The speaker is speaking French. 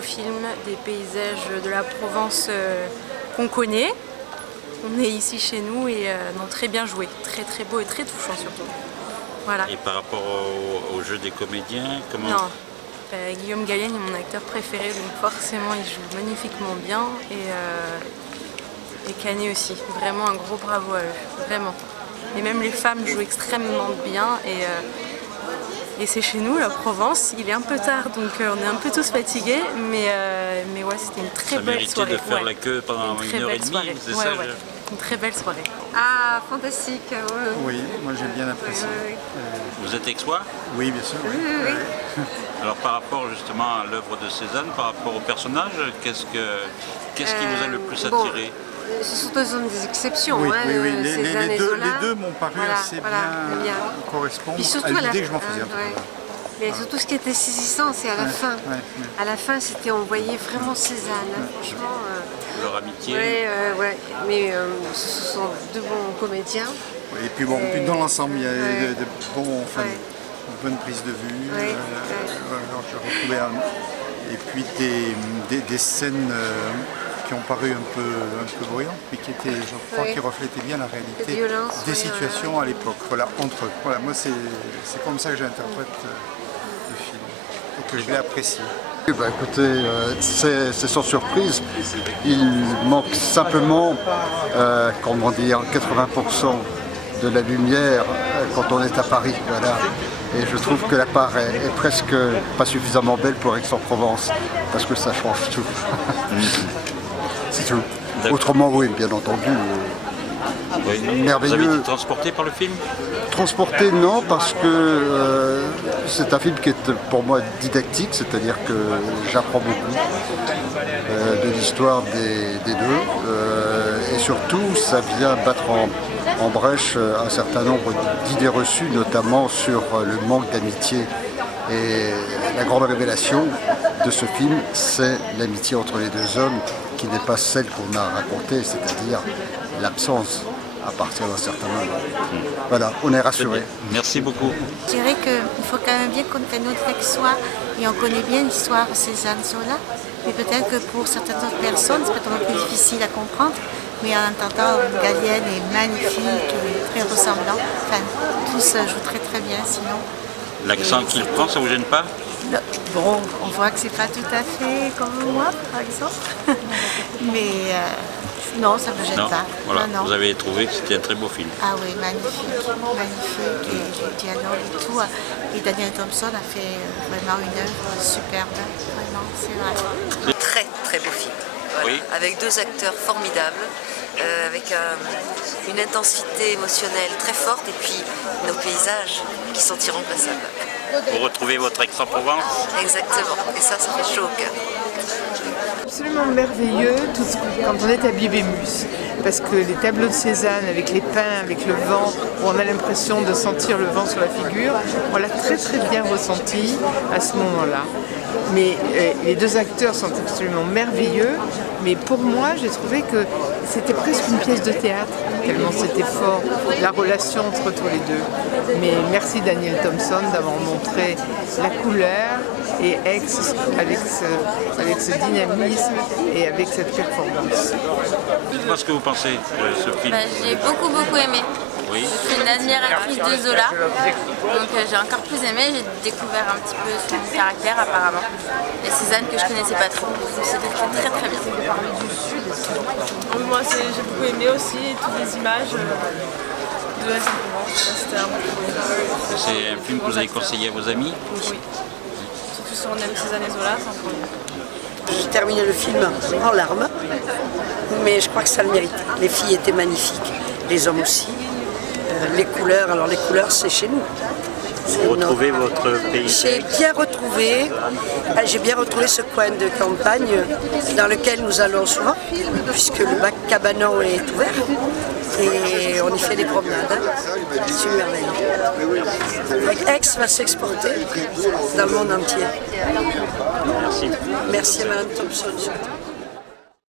beau film, des paysages de la Provence qu'on connaît. On est ici chez nous et non, très bien joué, très très beau et très touchant surtout. Voilà. Et par rapport au jeu des comédiens, comment... Non. Guillaume Gallienne est mon acteur préféré, donc forcément il joue magnifiquement bien et Canet aussi. Vraiment un gros bravo à eux, vraiment. Et même les femmes jouent extrêmement bien et c'est chez nous, la Provence. Il est un peu tard, donc on est un peu tous fatigués, mais ouais, c'était une très belle soirée. Ça méritait de faire la queue pendant une heure et demie, c'est ça? Une très belle soirée. Ah, fantastique. Oui, moi j'ai bien apprécié. Vous êtes aixois? Oui, bien sûr. Oui. Alors par rapport justement à l'œuvre de Cézanne, par rapport au personnage, qu'est-ce qui vous a le plus attiré? Ce sont des exceptions. Oui, hein, oui. Cézanne et Zola. Les deux m'ont paru assez bien correspondre à l'idée que je m'en faisais. Mais surtout ce qui était saisissant, c'est à la fin. À la fin, on voyait vraiment Cézanne. Franchement. Leur amitié. Oui. Mais ce sont deux bons comédiens. Et puis bon, dans l'ensemble, il y a de bonnes prises de vue. Alors, je retrouvais et puis des scènes qui ont paru un peu bruyantes, mais qui étaient, je crois, qui reflétaient bien la réalité des situations à l'époque. Voilà, entre eux. Voilà, moi c'est comme ça que j'interprète le film et que je l'ai apprécié. Bah écoutez, c'est sans surprise. Il manque simplement, comment dire, 80% de la lumière quand on est à Paris. Voilà. Et je trouve que la part est presque pas suffisamment belle pour Aix-en-Provence, parce que ça change tout. C'est tout. Autrement, oui, bien entendu. Merveilleux. Vous avez été transporté par le film? Transporté, non, parce que c'est un film qui est pour moi didactique, c'est-à-dire que j'apprends beaucoup de l'histoire des deux. Et surtout, ça vient battre en brèche un certain nombre d'idées reçues, notamment sur le manque d'amitié. Et la grande révélation de ce film, c'est l'amitié entre les deux hommes, qui n'est pas celle qu'on a racontée, c'est-à-dire l'absence à partir d'un certain moment. Voilà, on est rassurés. Merci beaucoup. Je dirais qu'il faut quand même bien qu'on connaisse notre Aixois et on connaît bien l'histoire de Cézanne Zola, mais peut-être que pour certaines autres personnes, c'est peut-être un peu plus difficile à comprendre, mais en entendant Gallienne est magnifique et très ressemblant. Enfin, tous jouent très très bien sinon. L'accent qu'il prend, ça vous gêne pas? Bon, on voit que c'est pas tout à fait comme moi, par exemple. Mais non, ça me gêne pas. Voilà. Non. Vous avez trouvé que c'était un très beau film. Ah oui, magnifique. Et les dialogues et tout. Et Daniel Thompson a fait vraiment une œuvre superbe. Vraiment, c'est vrai. Très très beau film. Voilà. Oui. Avec deux acteurs formidables, avec une intensité émotionnelle très forte et puis nos paysages qui sont irremplaçables. Vous retrouvez votre Aix-en-Provence? Exactement, et ça fait chaud au cœur. Absolument merveilleux quand on est à Bibémus, parce que les tableaux de Cézanne avec les pins, avec le vent, où on a l'impression de sentir le vent sur la figure, on l'a très très bien ressenti à ce moment-là. Mais les deux acteurs sont absolument merveilleux, mais pour moi j'ai trouvé que c'était presque une pièce de théâtre, tellement c'était fort, la relation entre tous les deux. Mais merci Daniel Thompson d'avoir montré la couleur et Aix avec ce dynamisme et avec cette performance. Dites-moi ce que vous pensez de ce film. J'ai beaucoup aimé. Oui. Je suis une admiratrice de Zola, donc j'ai encore plus aimé, j'ai découvert un petit peu son caractère apparemment. Et Cézanne que je connaissais pas trop, donc c'était très très bien. Moi j'ai beaucoup aimé aussi toutes les images de Aix-en-Provence, c'était un bon film. C'est un film que vous avez conseillé à vos amis? Oui, surtout si on aime Cézanne et Zola, c'est encore mieux. J'ai terminé le film en larmes, mais je crois que ça le mérite. Les filles étaient magnifiques, les hommes aussi. Les couleurs, alors les couleurs c'est chez nous. Vous retrouvez votre pays? J'ai bien retrouvé ce coin de campagne dans lequel nous allons souvent, puisque le bac Cabanon est ouvert et on y fait des promenades. C'est une merveille. Aix va s'exporter dans le monde entier. Merci. Merci à Mme Thompson surtout.